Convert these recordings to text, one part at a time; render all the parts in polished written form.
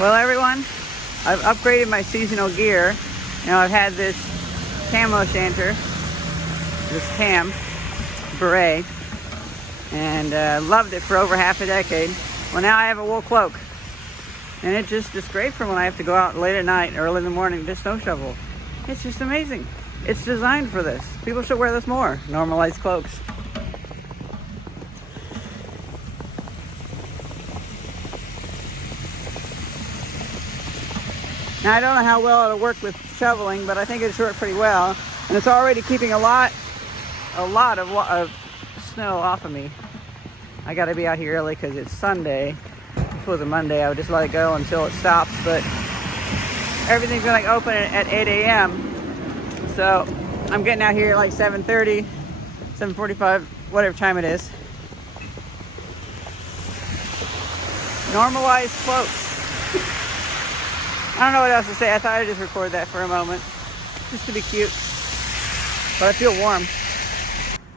Well, everyone, I've upgraded my seasonal gear. Now I've had this camo shanter, this tam beret, and loved it for over half a decade. Well, now I have a wool cloak, and it's great for when I have to go out late at night, early in the morning to snow shovel. It's just amazing. It's designed for this. People should wear this more. Normalized cloaks. Now I don't know how well it'll work with shoveling, but I think it'll work pretty well. And it's already keeping a lot of snow off of me. I gotta be out here early because it's Sunday. If it was a Monday, I would just let it go until it stops, but everything's gonna open at 8 a.m. So I'm getting out here at like 7:30, 7:45, whatever time it is. Normalized cloaks. I don't know what else to say. I thought I'd just record that for a moment, just to be cute. But I feel warm.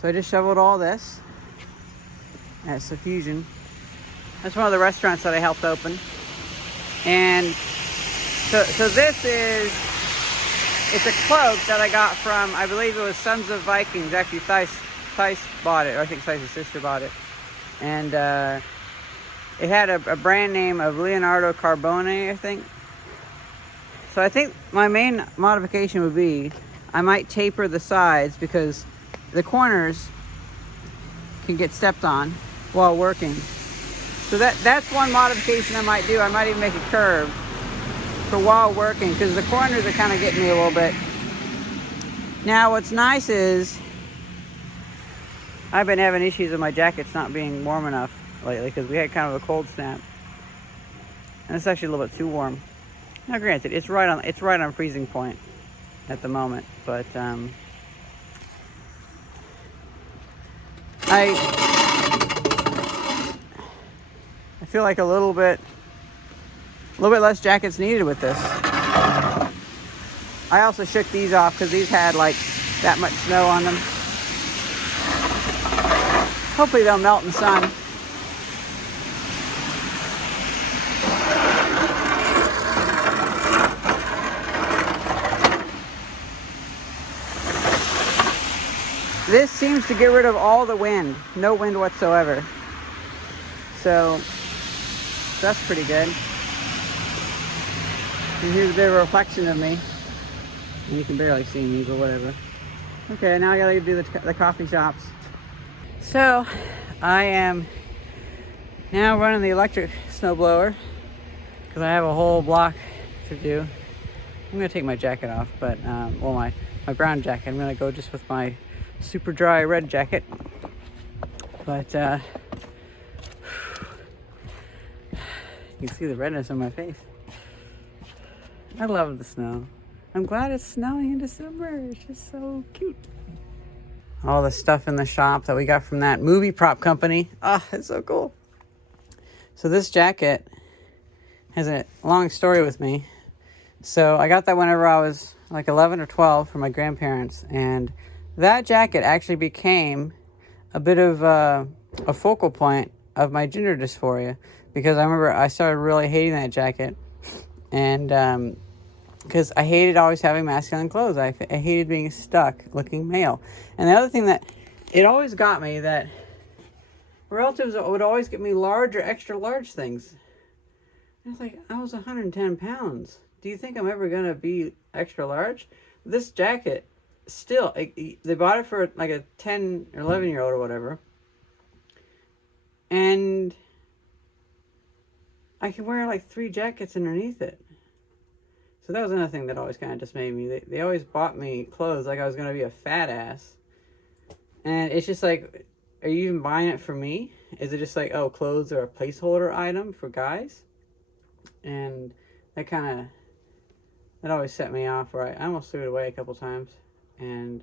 So I just shoveled all this at Suffusion. That's one of the restaurants that I helped open. And so this is, it's a cloak that I got from, I believe it was Sons of Vikings. Actually, Thais bought it, or I think Thais' sister bought it. And it had a brand name of Leonardo Carbone, I think. So I think my main modification would be, I might taper the sides because the corners can get stepped on while working. So that's one modification I might do. I might even make it curved for while working because the corners are kind of getting me a little bit. Now what's nice is I've been having issues with my jackets not being warm enough lately because we had kind of a cold snap. And it's actually a little bit too warm. Now granted, it's right on freezing point at the moment, but I feel like a little bit less jackets needed with this. I also shook these off because these had like that much snow on them. Hopefully they'll melt in the sun. This seems to get rid of all the wind. No wind whatsoever. So that's pretty good. And here's a bit of a reflection of me. And you can barely see me, but whatever. Okay, now I gotta do the coffee shops. So I am now running the electric snowblower because I have a whole block to do. I'm gonna take my jacket off, but well, my brown jacket. I'm gonna go just with my super dry red jacket. But you can see the redness on my face. I love the snow. I'm glad it's snowing in December. It's just so cute. All the stuff in the shop that we got from that movie prop company. Oh, it's so cool. So this jacket has a long story with me. So I got that whenever I was like 11 or 12 from my grandparents. And that jacket actually became a bit of a focal point of my gender dysphoria. Because I remember I started really hating that jacket. And because I hated always having masculine clothes. I hated being stuck looking male. And the other thing that it always got me, that relatives would always get me large or extra large things. And it's like, I was 110 pounds. Do you think I'm ever going to be extra large? This jacket, still, they bought it for like a 10 or 11-year-old or whatever. And I can wear like 3 jackets underneath it. So that was another thing that always kind of dismayed me. They always bought me clothes like I was going to be a fat ass. And it's just like, are you even buying it for me? Is it just like, oh, clothes are a placeholder item for guys? And that always set me off, right? I almost threw it away a couple times. And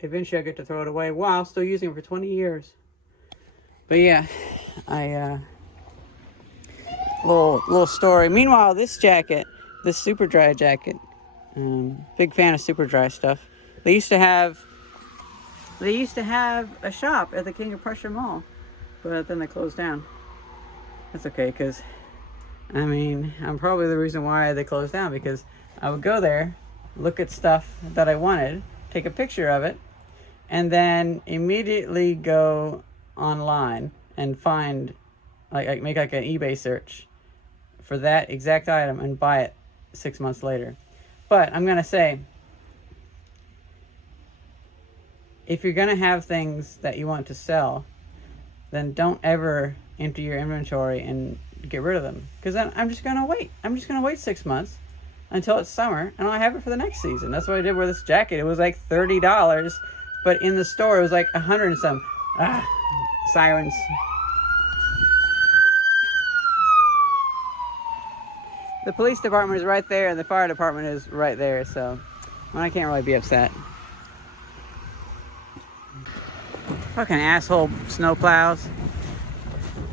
eventually I get to throw it away while still using it for 20 years. But yeah, little story. Meanwhile, this jacket, this super dry jacket, big fan of super dry stuff. They used to have a shop at the King of Prussia Mall, but then they closed down. That's okay, because I mean, I'm probably the reason why they closed down, because I would go there, look at stuff that I wanted, take a picture of it, and then immediately go online and find, like make like an eBay search for that exact item and buy it 6 months later. But I'm gonna say, if you're gonna have things that you want to sell, then don't ever empty your inventory and get rid of them, because then I'm just gonna wait. I'm just gonna wait 6 months until it's summer, and I'll have it for the next season. That's what I did with this jacket. It was like $30, but in the store it was like 100 and some. Sirens. The police department is right there, and the fire department is right there, so I can't really be upset. Fucking asshole snowplows.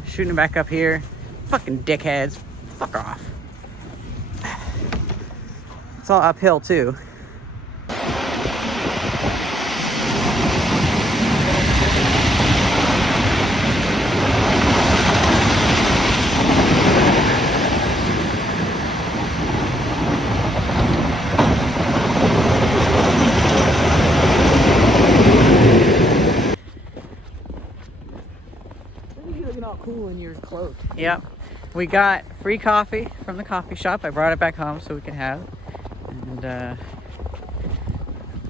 Shooting back up here. Fucking dickheads. Fuck off. It's all uphill too. Cool in your cloak. Yep. We got free coffee from the coffee shop. I brought it back home so we could have it. And a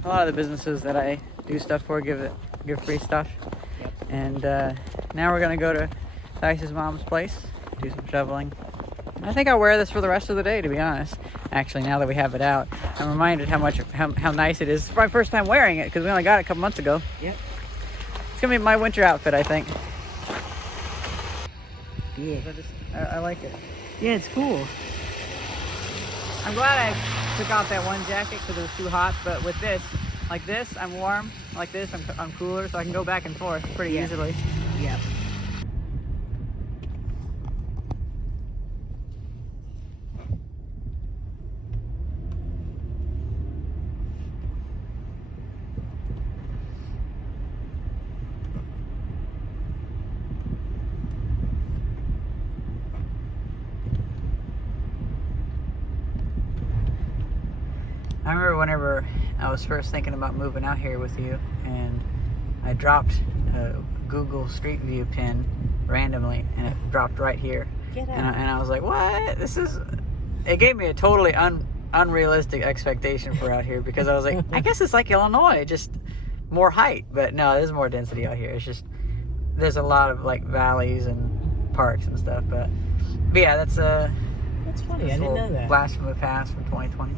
lot of the businesses that I do stuff for give free stuff. Yep. And now we're gonna go to Dice's mom's place, do some shoveling. I think I'll wear this for the rest of the day, to be honest. Actually, now that we have it out, I'm reminded how nice it is. It's my first time wearing it, because we only got it a couple months ago. Yep. It's gonna be my winter outfit, I think. Yeah. I like it. Yeah, it's cool. I'm glad I took off that one jacket because it was too hot, but with this, like this, I'm warm. Like this, I'm cooler, so I can go back and forth pretty easily. Yeah. I remember whenever I was first thinking about moving out here with you, and I dropped a Google Street View pin randomly, and it dropped right here. Get out. And I was like, what? It gave me a totally unrealistic expectation for out here, because I was like, I guess it's like Illinois, just more height. But no, there's more density out here. It's just, there's a lot of like valleys and parks and stuff. But yeah, that's funny. I didn't know that. Blast from the past from 2020.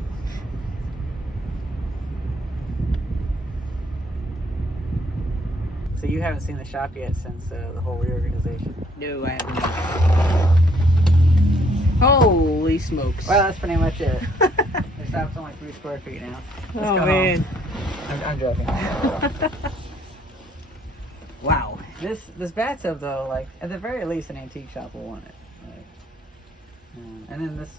So you haven't seen the shop yet since the whole reorganization? No, I haven't. Holy smokes. Well, that's pretty much it. The shop's only 3 square feet now. Let's Oh, go man. home. I'm joking. Wow. This bathtub, though, like, at the very least, an antique shop will want it. Like, and then this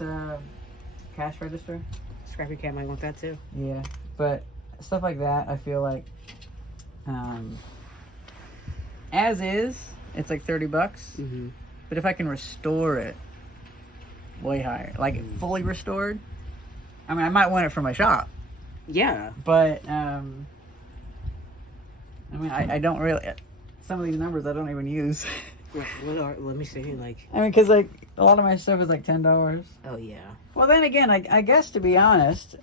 cash register. Scrappy Cat might want that too. Yeah. But stuff like that, I feel like, as is, it's like $30. Mm-hmm. But if I can restore it, way higher. Like fully restored. I mean, I might want it for my shop. Yeah. But, I mean, I don't really... Some of these numbers I don't even use. Let me see, like... I mean, because, like, a lot of my stuff is like $10. Oh, yeah. Well, then again, I guess, to be honest,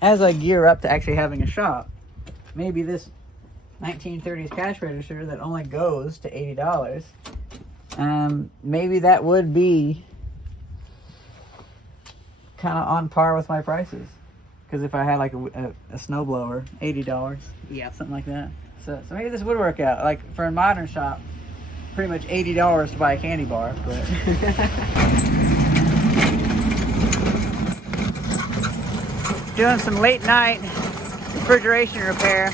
as I gear up to actually having a shop, maybe this 1930s cash register that only goes to $80, maybe that would be kind of on par with my prices. Because if I had like a snowblower, $80, Yeah. something like that. So maybe this would work out. Like for a modern shop, pretty much $80 to buy a candy bar. But doing some late night refrigeration repair.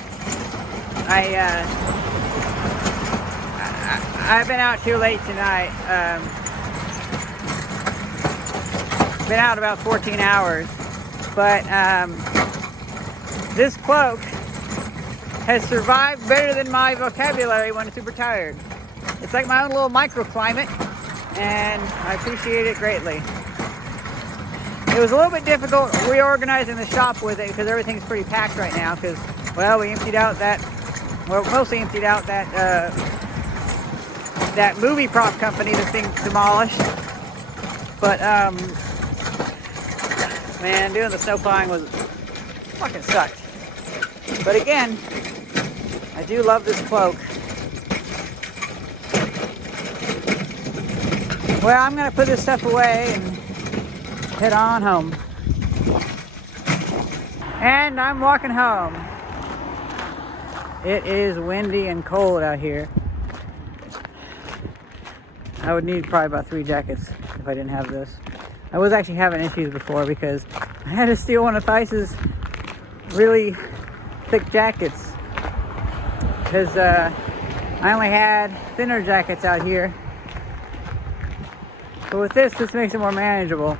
I've been out too late tonight. Been out about 14 hours, but this cloak has survived better than my vocabulary when super tired. It's like my own little microclimate, and I appreciate it greatly. It was a little bit difficult reorganizing the shop with it because everything's pretty packed right now because, well, we emptied out that, well, mostly emptied out that, that movie prop company that's being demolished. But, man, doing the snow plowing was fucking sucked. But again, I do love this Cloak. Well, I'm gonna put this stuff away and head on home. And I'm walking home. It is windy and cold out here. I would need probably about 3 jackets if I didn't have this. I was actually having issues before because I had to steal one of Theis's really thick jackets because I only had thinner jackets out here. But with this makes it more manageable.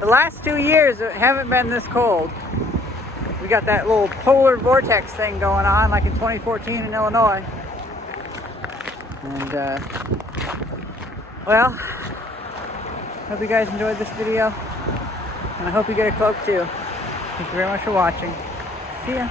The last 2 years haven't been this cold. We got that little polar vortex thing going on like in 2014 in Illinois. And well, hope you guys enjoyed this video. And I hope you get a cloak too. Thank you very much for watching. See ya.